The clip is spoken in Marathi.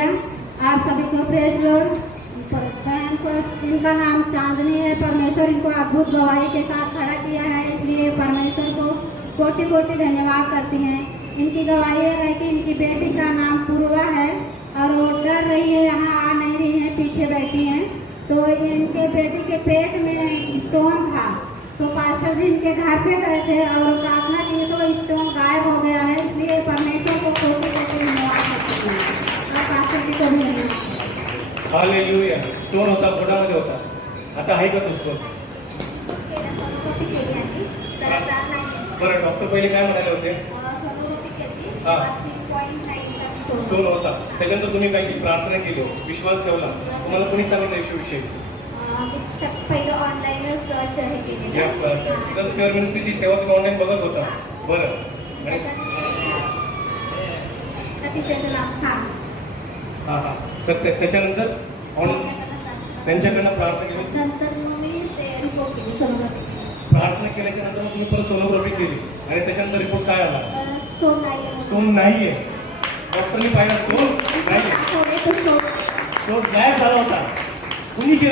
मीडिया, आप सभी को प्रेस लॉर्ड। इनका नाम चांदनी है। परमेश्वर इनको अद्भुत गवाही के साथ खड़ा किया है, इसलिए परमेश्वर को कोटि कोटि धन्यवाद करती हैं। इनकी गवाही है कि इनकी बेटी का नाम पूर्वा है और वो डर रही है, यहाँ आ नहीं रही है, पीछे बैठी हैं। तो इनके बेटी के पेट में स्टोन था, तो पास्टर जी इनके घर पे गए थे और प्रार्थना की तो स्टोन गायब हो गया है, इसलिए परमेश्वर को कोटि कोटि धन्यवाद करती हैं और पास्टर जी को भी धन्यवाद। हालेलुया। स्टोन होता, पोटामध्ये होता, आता आहे का तो स्टोन? बरं, डॉक्टर पहिले काय म्हणाले होते? हां, स्टोन होता. त्याच्यानंतर तुम्ही काही प्रार्थना केली, विश्वास ठेवला, तुम्हाला कोणी सांगितलं येशूविषयी? पहिलं ऑनलाईनच सर्च हे केलेलं. शेअर मिनिस्ट्रीची सेवा तुम्ही ऑनलाईन बघत होता. बरं, आणि हां हां, तर त्याच्यानंतर त्यांच्याकडनं प्रार्थना केली. नंतर मग मी ते रिपोर्ट केली सोनोग्राफी. प्रार्थना केल्याच्या नंतर मग तुम्ही परत सोनोग्राफी केली आणि त्याच्यानंतर रिपोर्ट काय आला? स्टोन नाहीये. डॉक्टरनी पाहिलं स्टोन नाहीये. तो गायब झाला होता. कुणी केलं?